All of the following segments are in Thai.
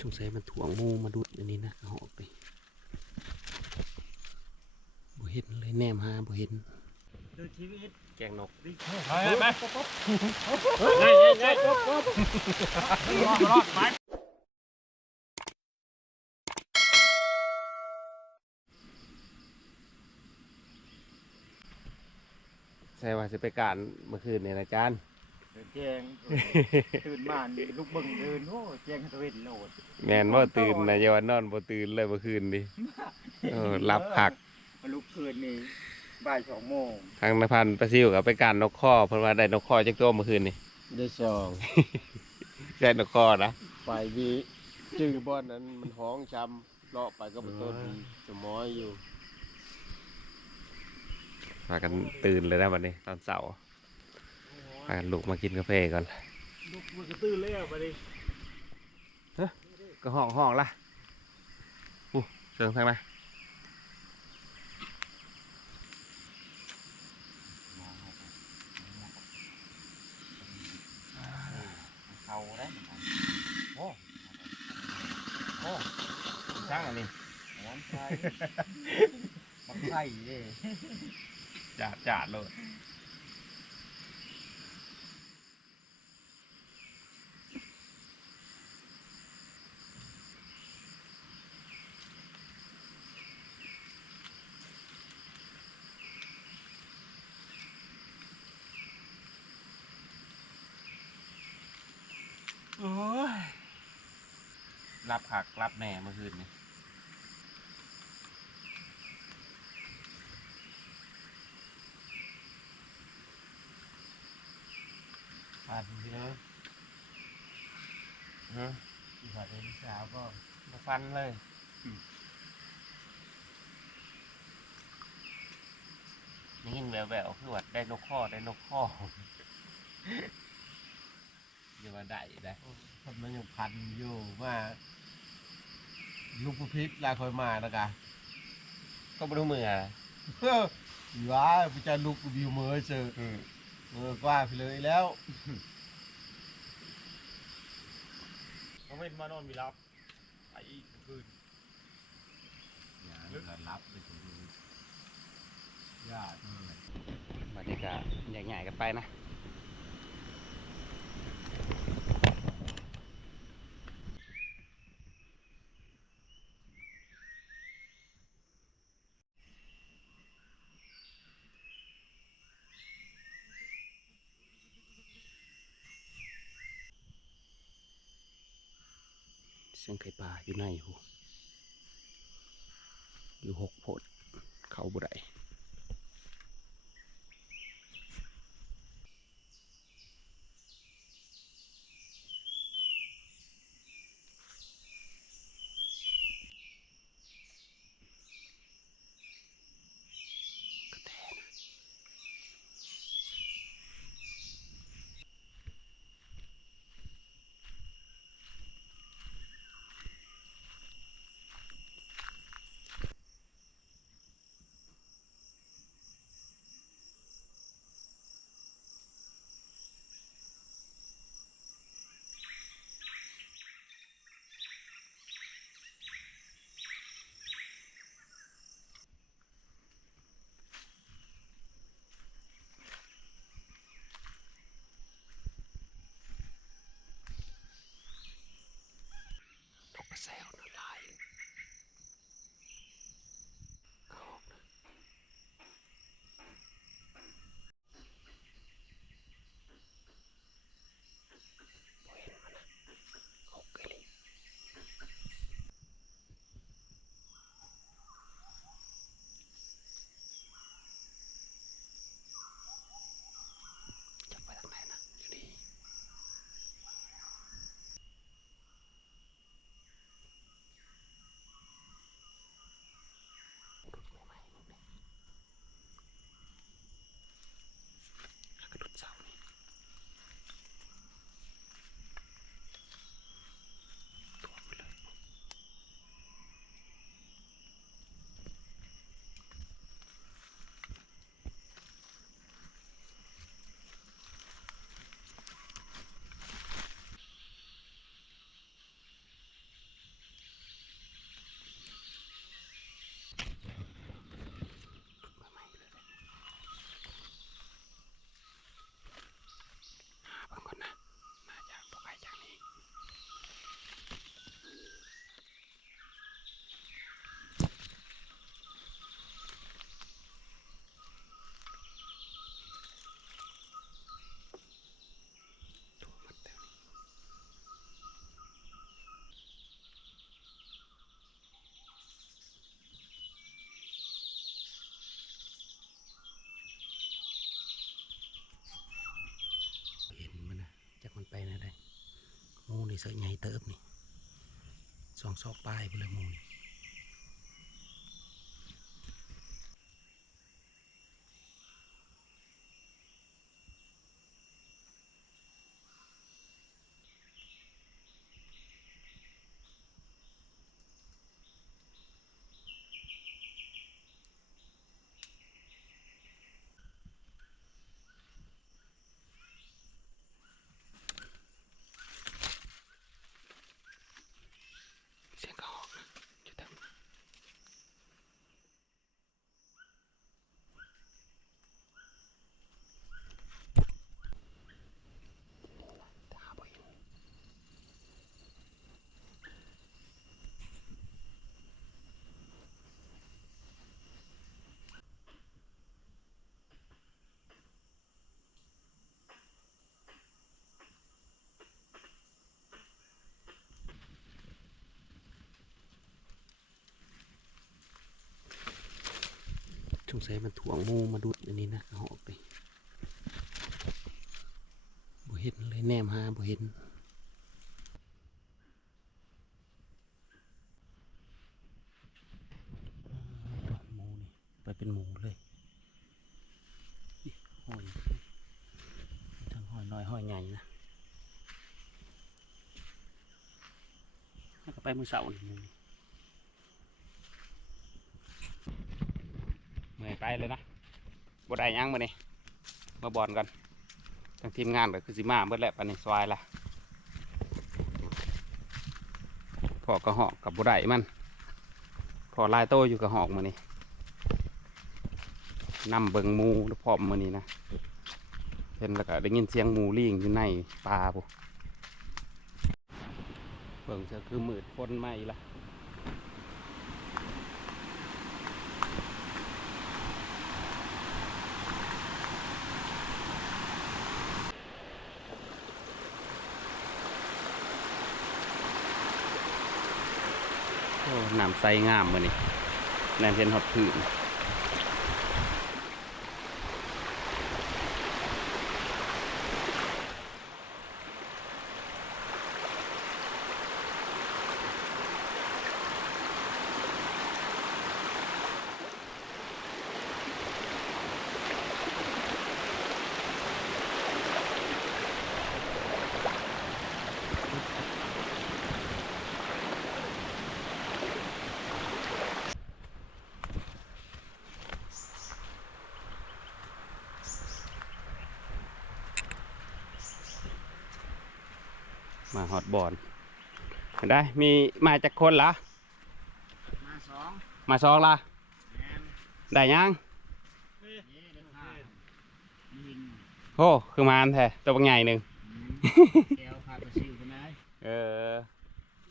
สงสัยมันถ่วงงูมาดุดอันนี้นะเอาออกไปบ่เห็นเลยแนมหาบ่เห็นดูชีวิตแกงนกดิไปไปไปง่ายง่ายง่ายจบจบรอดรอดไปใช่ว่าจะไปการเมื่อคืนเนี่ยนะจานเดิน แจงตื่นมานี่ลูกเบิ่งเดินโอ้แจงตะเวนโหลดแมนว่าตื่นนะอย่าว่านอนบ่ตื่นเลยเมื่อคืนดิเออรับผักมาลุกคืนนี่บ่ายสองโมงทางนพันประซิวกับไปการนกข้อเพราะว่าได้นกข้อจักตัวเมื่อคืนนี่ได้สองได้นกข้อนะไปดีจื้อบ้านนั้นมันห้องจำเลาะไปก็เป็นต้นดีจะม้อยอยู่พากันตื่นเลยนะวันนี้ตอนเสาร์พากัน ลุกมากินกาแฟก่อนลุกมันก็ตื่นแล้วไปดิก็ห้องห้องละอู้เชิงทางไหนเขาได้โอ้ช่างอันนี้น้ำไข่มักไข่เด้จาดจาดเลย โอ้ย รับผักรับแหน่เมื่อคืนนี่ผ่านทีแล้วฮะที่ผ่านเป็นสาวก็มาฟันเลยนี่ยินแววแววๆคือว่าได้นกข้อได้นกข้ออย่ามาได้ได้ทำมันยังพันอยู่ว่า ลูกผู้พิษลายคอยมาแล้วกะก็ไม่รู้มืออะไรอยู่ว่าพี่จะลูกกูบิวมือเจอเออกว่าไปเลยแล้วเขาไม่มานอนมีรับไปอีกคืนอย่าเกินรับเลยคุณญาติบรรยากาศใหญ่ๆกันไปนะ สียงไก่ป่าอยู่ในหูอยู่หกโพดเขาบุไร นกกระแซวนะลายเขาออกนะบ่เห็นมันนะเขาเกลีจะไปทางไหนนะอยู่นี่ สอใหญ่เติบนี่สองซอกปลายไปเลยหมูนี่ เสียงเขาออกนะจุดทำตาบ่เห็น สัยมันถ่วงมูมาดูดอันนี้นะเอาออกไปบ่เห็นเลยแนมหาบ่เห็นมูนี่ไปเป็นหมูเลยห้อยทั้งห้อยน้อยห้อยใหญ่นะแล้วก็ไปมือเสาร์นี่หนี่เมื่อยไป เลยนะบ่ได้ยังมาเนี่มาบอลกันทั้งทีมงานก็คือสิมาเบิดแหละปันนี้สวายละพอกระหอกกับบ่ได้มันพอลายโตอยู่กระหอกมานี่นำเบิงมูแล้วพร้อมมานี่นะเห็นแล้วก็ได้ยินเสียงมูลิงอยู่ในป่าปุ๊เบิ่งจะคือมืดคนไหมละ น้ำใสงามมานี่แนมเห็นหอดพื้น มาหอดบอนได้มีมาจากคนละมาสองมาซองละแมนได้ยังนี่เด็ดขาดยิงโอ้คือมานแท้ตัวบางใหญ่หนึ่งแก้วขาดประสิวกันไหนเออ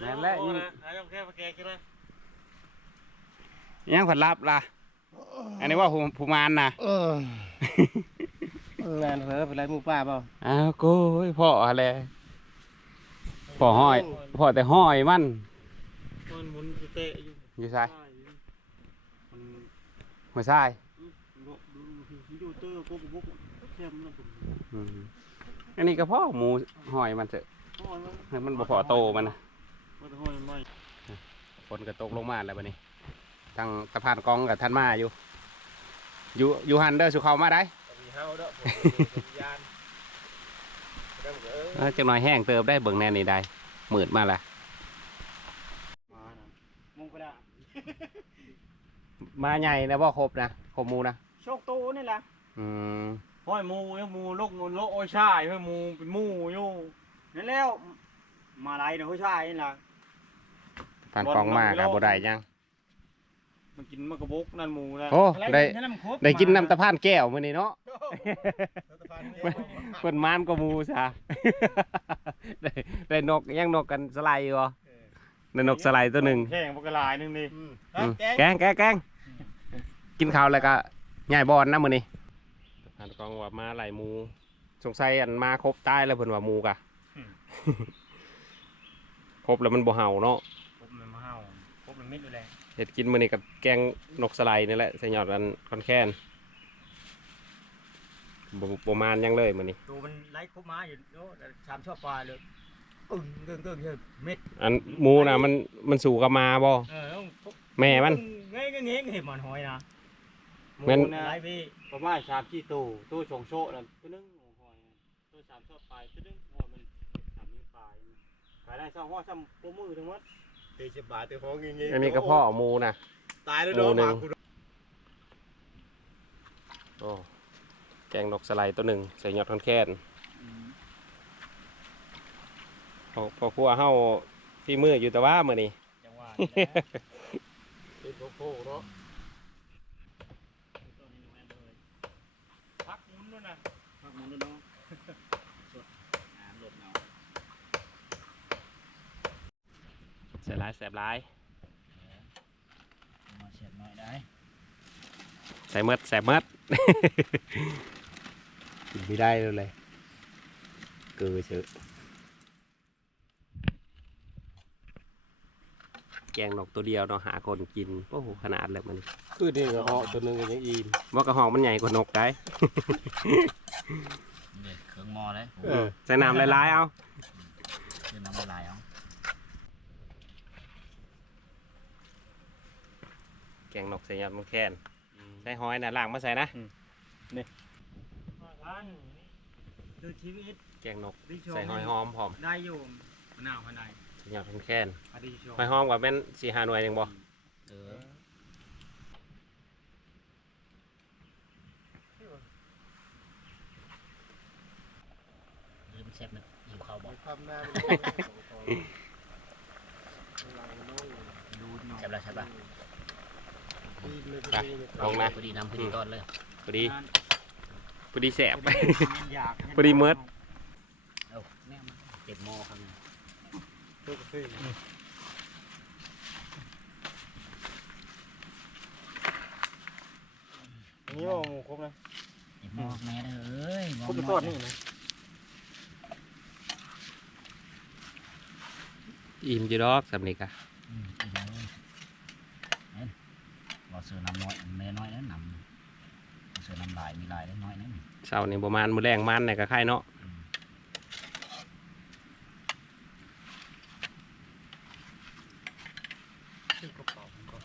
นั่นแหละโอ้ยิงนะหายองแค่ปแกกินนะยังผัดลับล่ะอันนี้ว่าผู้ผู้มานนะเออแมนเผลอเป็นไรหมูป่าเปล่าอ้าวโก้ยพ่ออะไร พ่อห้อยพ่อแต่ห้อยมันมันหมุนเตะอยู่อยู่ใช่มันหัวใช่ดูดูดูเตอร์ปุ๊บปุ๊บเข้มแล้วผมอืมอันนี้ก็พ่อหมูห้อยมันเถอะห้อยมันให้มันบ่พอโตมันนะมันจะห้อยมันไม่ฝนก็ตกลงมาแล้วบัดนี้ทางสะพานกองกับท่านมาอยู่ อยู่อยู่หันเด้อสุเขามาได้มีเฮาเด้อผมยานได้หมดเออ เออ จังหน่อยแห้งเติมได้เบิ่งแน่นี่ได้มืดมาละมานะมุงกระดาษมาใหญ่นะบ่ครบนะครบหมูนะโชคตูนี่แหละอืมห้อยมูยังมูลูกมูโลโอ้ยช่ายห้อยมูเป็นมูอยู่นั่นแล้ว มาไรนะผู้ชายนี่แหละสะพานกองมากับบ่ได้ยังมัน กินมันกระบกนั่นมูนะโอ้ได้นั่นน้ำครบได้กินน้ำตะพานแก้วมื้อนี้เนาะเพิ่นมานก็หมูซะได้ได้นกยังนกกันสไลด์อยู่บ่ได้นกสไลด์ตัวหนึ่งแข่งปกลายหนึงนี่อืมแกงแกงแกงกินข้าวแล้วก็ย่ายบอลนะมื้อนี้ผ่านกองว่ามาหลายหมูสงสัยอันมาครบตายแล้วเพิ่นว่าหมูกะครบแล้วมันบ่เห่าเนาะครบมันมาเห่าครบมันมิดอยู่แล้ว เฮ็ดกินมื้อนี้กับแกงนกสไลด์นี่แหละใส่ยอดอันคอนแคนบ่บ่มานหยังเลยมื้อนี้ตูมันไล่ครบมาอยู่โอ้ชามชอบปลาเลยกึ่งกึ่งกึ่งเฮ้ยเม็ดอันหมูน่ะมันมันสู่กับมาบ่เออต้องแม่มันเงี้ยเงี้ยเห็นมันหอยนะแม่นไรพี่ประมาณสามสี่ตู้ตู้สองโชะนั่นตัวหนึงหมูหอยตู้สามโชะปลายตัวหนึงหัวมันสามนิ้วปลายขายได้สองหัวซ้ำโปรมือทั้งหมด ตีสิบบาทตีของงี้อันนี้กระเพาะหมูน่ะตายแล้วเนาะหมูหนึ่มางกูโอ้แกงนกสไลด์ตัวหนึ่งใส่ยอดคอนแคนพอพอครัวเฮาฝีมืออยู่แต่ว่ามื้อนี้ จังหวะเป็นโค้งเนาะพักมุ้นด้วยนะพักมันด้วยเนาะสดอ่าหลบเนาะ ใส่หลายแสบหลายมาเสียบหน่อยได้ใส่เมดแสบเมด กินไม่ได้เลยเลยเกือเชอะแกงนกตัวเดียวเนาะหาคนกินโอ้โหขนาดเลยมันคือนี่ก็เหาะตัวหนึงก็ยังอิ่มว่ากระหองมันใหญ่กว่านกได้นี่เครื่องหมอเลยเออใส่น้ำหลายๆเอาคือน้ำละลายเอา แกงนกใส่ยอดมันแคนใส่หอยนะล่างมาใส่นะท่านดูชีวิตแกงนกดิชมใส่หอยหอมพร้อมได้อยู่มะนาวภายในใส่ยอดมันแคนอดีชมหอยหอมกับเป็นสี่ห้าหน่วยยังบ่เออลืมเซฟมันหิวข้าวบอกทำหน้ามันดูดหน่อยเซฟแล้วใช่ปะ ลงนะพอดีน้ำพอดีต้นเลยพอดีพอดีแสบอยากพอดีเมิด เอ้าแม่มันเจ็บหม้อครับเนี่ยอันนี้ว่าหมูครบนะเจ็บหม้อแม่เด้อเอ้ยครบเป็นต้นนี่นะอิ่มจีดอกสำนีกะอืมอีกแล้วเห็น เราซื้อน้ำน้อยแม่น้อยนั้นน้ำซื้อน้ำลายมีลายได้น้อยนั้นเช้านี่ประมาณมื้อแรงมันเนี่ยก็ไข่เนาะอืมชื่อกระเป๋าผมก่อน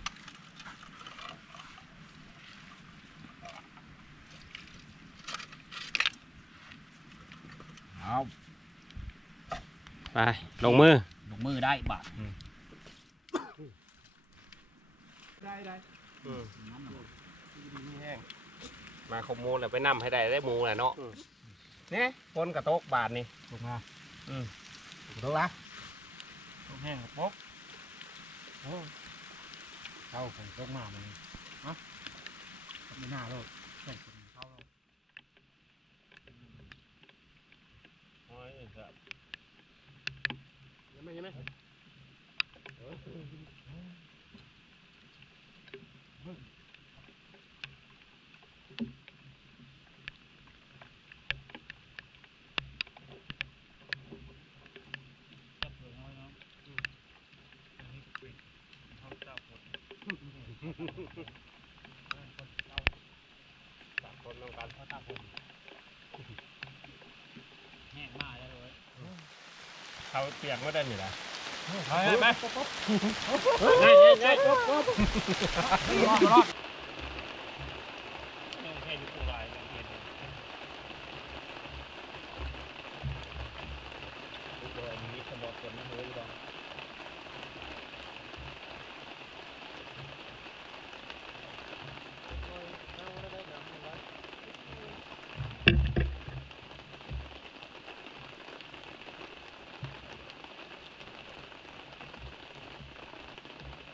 เอาไป ลงมือ ลงมือได้บาทได้ได้ มาขโมยแล้วไปนำให้ได้ได้หมูแหละเนาะเนี่ยคนกระโตกบาทนี่ถูกมาถูกละต้องแห้งกับป๊อกโอ้เข้าผมต้องมามันฮะไม่น่าหรอกแข่งกันเข้าหรอก ยังไม่ยังไม่ คนต้องการพ่อตาผมแห้งมากเลยเขาเปียกไม่ได้หนิละไปไปง่ายง่ายง่ายรอดรอด ยังแค่อยู่ปูลายยังเห็น เดี๋ยวมีขบวนคนมาเฮ้ยดอก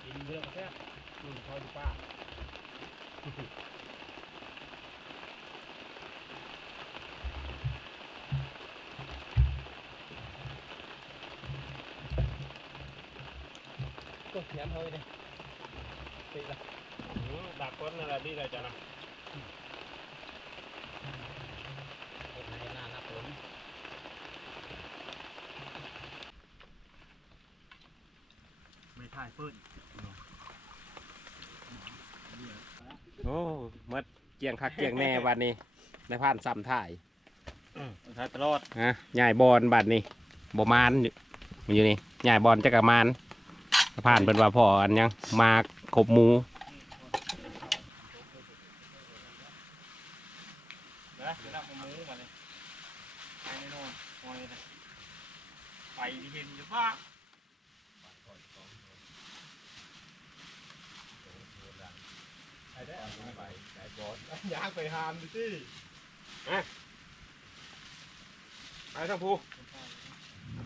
กินเรื่องแค่ อืมพอดีป้าก็แขนเฮ้ยเลยตีละดักคนนั่นแหละดีเลยจ้ะนะในหน้าหน้าฝนไม่ถ่ายเปิ้ล โอ้หมด เกียงคักเกียงแน่บัดนี้ในผ่านซ้ำถ่ายถ่ายตลอดฮะใหญ่บอลบัดนี้บ่มานมันอยู่นี่ใหญ่บอลจักรมานผ่านเป็นว่าพ่ออันยังมาครบหมูนะจะนับมามูมาเลยไปแน่นอนหอยนะไปที่เห็นจะบ้ายางไปหามดิที่ไปทั้งภู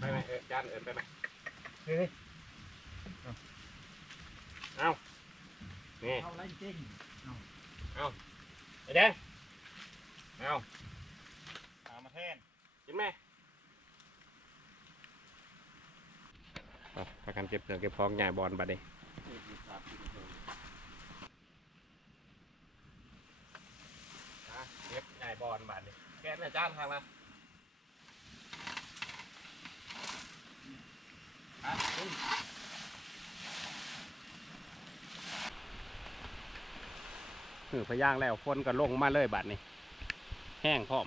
ไปไหมเออจานเอินไปไหมเฮ้ยนี่เอาไรจริงไอ้แดงเอาตามมาแทนกินไหมเอาพากันเก็บเครื่องเก็บของใหญ่บอลบัดนี้อะเก็บใหญ่บอลบัด นี้แกะในจาทางละอะอุ้ยคือพย่างแล้วฝนก็ลงมาเลยบัดนี้ แห้งพร้อม